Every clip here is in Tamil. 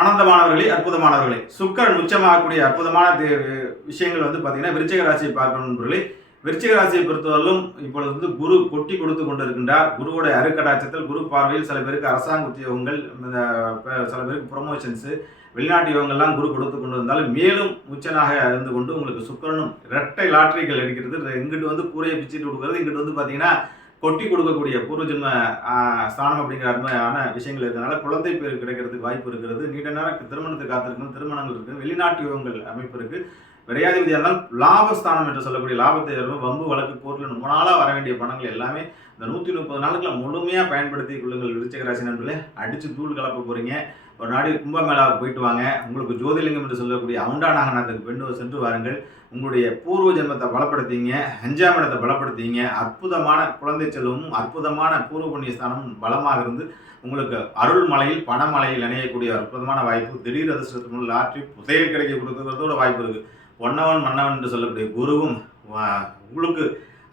ஆனந்தமானவர்களே, அற்புதமானவர்களே, சுக்கிரன் உச்சமாகக்கூடிய அற்புதமான விஷயங்கள் பார்த்தீங்கன்னா விருச்சிக ராசியை பார்க்கணும் நண்பர்களே. விருச்சிக ராசியை பொறுத்தவரையிலும் இப்பொழுது குரு கொட்டி கொடுத்து கொண்டிருக்கின்றார். குருவோட அருக்கடாட்சத்தில் குரு பார்வையில் சில பேருக்கு அரசாங்க உத்தியோகங்கள், சில பேருக்கு ப்ரொமோஷன்ஸ், வெளிநாட்டு யோகங்கள்லாம் குரு கொடுத்து கொண்டு வந்தாலும் மேலும் உச்சனாக இருந்து கொண்டு உங்களுக்கு சுக்கிரனும் இரட்டை லாட்டரிகள் அடிக்கிறது. இங்கிட்டு கூரையை பிச்சுட்டு கொடுக்குறது, இங்கிட்டு பார்த்தீங்கன்னா கொட்டி கொடுக்கக்கூடிய பூர்வ ஜென்ம ஸ்தானம் அப்படிங்கிற அருமையான விஷயங்கள் இருக்கிறதுனால குழந்தை பேர் கிடைக்கிறதுக்கு வாய்ப்பு இருக்கிறது. நீண்ட நேரம் திருமணத்துக்கு காத்திருக்கணும், திருமணங்கள் இருக்குது, வெளிநாட்டு யோகங்கள் அமைப்பு இருக்குது. விரையாதிபதியாக இருந்தால் லாபஸ்தானம் என்று சொல்லக்கூடிய லாபத்தை வம்பு வழக்கு கோர்ட்டில் ரொம்ப நாளாக வர வேண்டிய பணங்கள் எல்லாமே இந்த 130 நாளுக்குள்ள முழுமையாக பயன்படுத்தி கொள்ளுங்கள். விருச்சிக ராசி நண்பர்களே, அடித்து தூள் கலப்ப போகிறீங்க. ஒரு நாடு கும்பமேளாவுக்கு போயிட்டு வாங்க. உங்களுக்கு ஜோதிலிங்கம் என்று சொல்லக்கூடிய அவுண்டாநாகநாத்துக்கு பெண்டு சென்று வாருங்கள். உங்களுடைய பூர்வ ஜென்மத்தை பலப்படுத்திங்க, 5ஆம் இடத்தை பலப்படுத்திங்க. அற்புதமான குழந்தை செல்வமும் அற்புதமான பூர்வ புண்ணியஸ்தானமும் பலமாக இருந்து உங்களுக்கு அருள் மலையில் பணமலையில் இணையக்கூடிய அற்புதமான வாய்ப்பு, திடீர் அதிர்ஷ்டத்திற்கு லாட்ரி புதையல் கிடைக்க கொடுக்கறதோட வாய்ப்பு இருக்குது. பொன்னவன் மன்னவன் என்று சொல்லக்கூடிய குருவும் உங்களுக்கு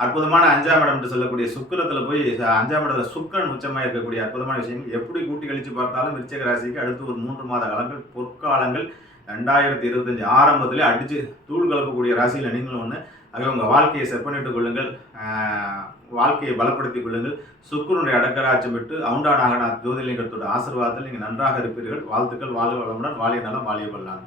அற்புதமான 5ஆம் இடம் என்று சொல்லக்கூடிய சுக்கிரத்தில் போய் 5ஆம் இடத்துல சுக்கிரன் உச்சமாக இருக்கக்கூடிய அற்புதமான விஷயங்கள் எப்படி கூட்டி கழித்து பார்த்தாலும் விருச்சிக ராசிக்கு அடுத்து ஒரு 3 மாத காலங்கள் பொற்காலங்கள் 2025 ஆரம்பத்திலே அடித்து தூள் கலக்கக்கூடிய ராசியில் நீங்களும் ஒன்று. ஆகவே உங்கள் வாழ்க்கையை செப்பனிட்டுக் கொள்ளுங்கள், வாழ்க்கையை பலப்படுத்திக் கொள்ளுங்கள். சுக்கிரனுடைய அடக்கராட்சம் விட்டு அவுண்டாநாகநாத் ஜோதிலிங்கத்தோட ஆசீர்வாதத்தில் நீங்கள் நன்றாக இருப்பீர்கள். வாழ்த்துக்கள். வாழ்க வளமுடன், வாழிய நலம், வாழிய வல்லான்.